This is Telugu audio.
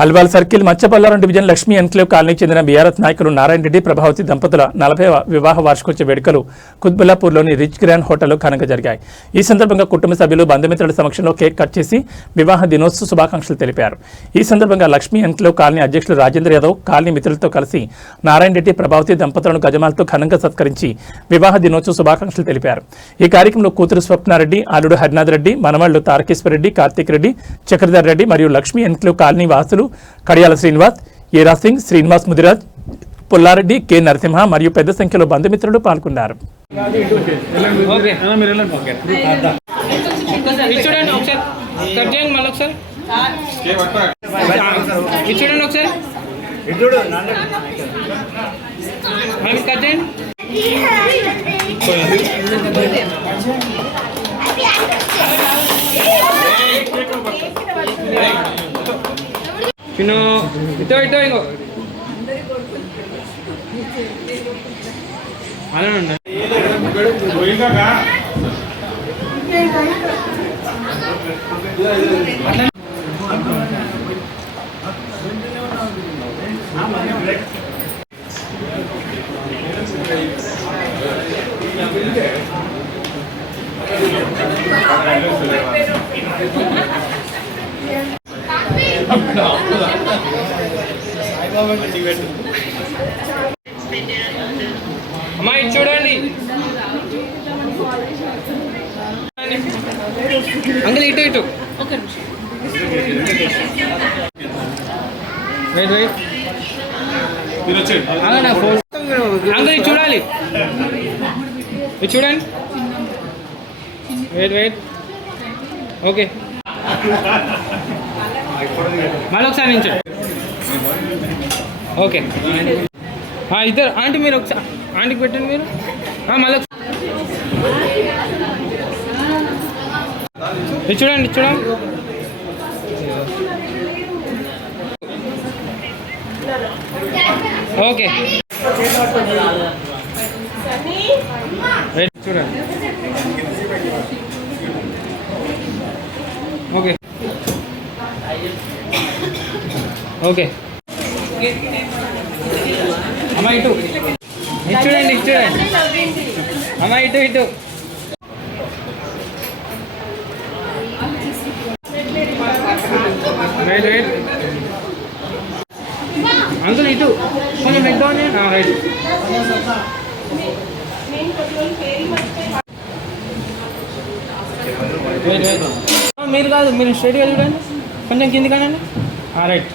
Alwal circle Macchabollaram division Lakshmi enclave కాలనీకి చెందిన బీఆర్ఎస్ నాయకులు నారాయణ రెడ్డి ప్రభావతి దంపతుల 40వ వివాహ వార్షికోత్సవ వేడుకలు కుత్బుల్లాపూర్లోని రిచ్ గ్రాండ్ హోటల్లో ఘనంగా జరిగాయి. ఈ సందర్భంగా కుటుంబ సభ్యులు బంధుమిత్రుల సమక్షంలో కేక్ కట్ చేసి వివాహ దినోత్సవ శుభాకాంక్షలు తెలిపారు. ఈ సందర్భంగా లక్ష్మీ ఎన్క్లేవ్ కాలనీ అధ్యక్షులు రాజేంద్ర యాదవ్ కాలనీ మిత్రులతో కలిసి నారాయణ రెడ్డి ప్రభావతి దంపతులను గజమాలతో ఘనంగా సత్కరించి వివాహ దినోత్సవ శుభాకాంక్షలు తెలిపారు. ఈ కార్యక్రమంలో కూతురు స్వప్నారెడ్డి, అల్లుడు హరినాథ్ రెడ్డి, మనవాళ్లు తారకేశ్వర రెడ్డి, కార్తీక్ రెడ్డి, చక్రధర్ రెడ్డి మరియు లక్ష్మీ ఎన్క్లేవ్ కాలనీ వాసులు కడియాల శ్రీనివాస్, ఈరా సింగ్, శ్రీనివాస్ ముదిరాజ్, పుల్లారెడ్డి, కె నరసింహ మరియు పెద్ద సంఖ్యలో బంధుమిత్రులు పాల్గొన్నారు. ఇటో ఇంకో అలానే అమ్మా ఇది చూడండి అంకుల్ ఇటు ఇటు వెయిట్ వెయిట్ అంకుల్ ఇది చూడాలి, ఇది చూడండి, వెయిట్ వెయిట్ ఓకే మళ్ళీ ఒకసారి నుంచి ఓకే ఇద్దరు ఆంటీ మీరు ఒకసారి ఆంటీకి పెట్టండి మీరు మళ్ళీ ఇది చూడండి చూడండి ఓకే చూడండి ఓకే ఓకే అమ్మా ఇటు చూడండి చూడండి అమ్మా ఇటు ఇటు రైట్ రైట్ అందులో ఇటు కొంచెం పెద్దోనే రైట్ మీరు కాదు మీరు స్ట్రైట్గా చూడండి, కొంచెం కింది కానండి రైట్.